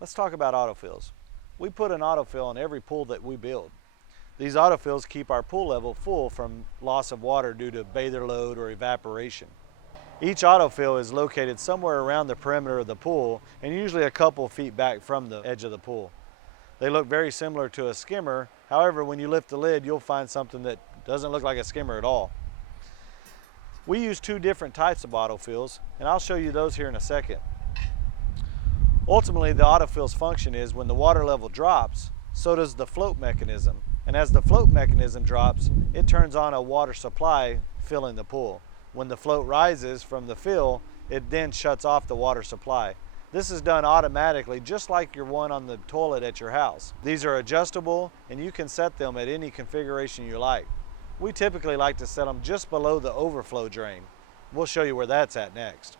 Let's talk about autofills. We put an autofill in every pool that we build. These autofills keep our pool level full from loss of water due to bather load or evaporation. Each autofill is located somewhere around the perimeter of the pool and usually a couple feet back from the edge of the pool. They look very similar to a skimmer. However, when you lift the lid, you'll find something that doesn't look like a skimmer at all. We use two different types of autofills, and I'll show you those here in a second. Ultimately, the autofill's function is when the water level drops, so does the float mechanism. And as the float mechanism drops, it turns on a water supply filling the pool. When the float rises from the fill, it then shuts off the water supply. This is done automatically, just like your one on the toilet at your house. These are adjustable, and you can set them at any configuration you like. We typically like to set them just below the overflow drain. We'll show you where that's at next.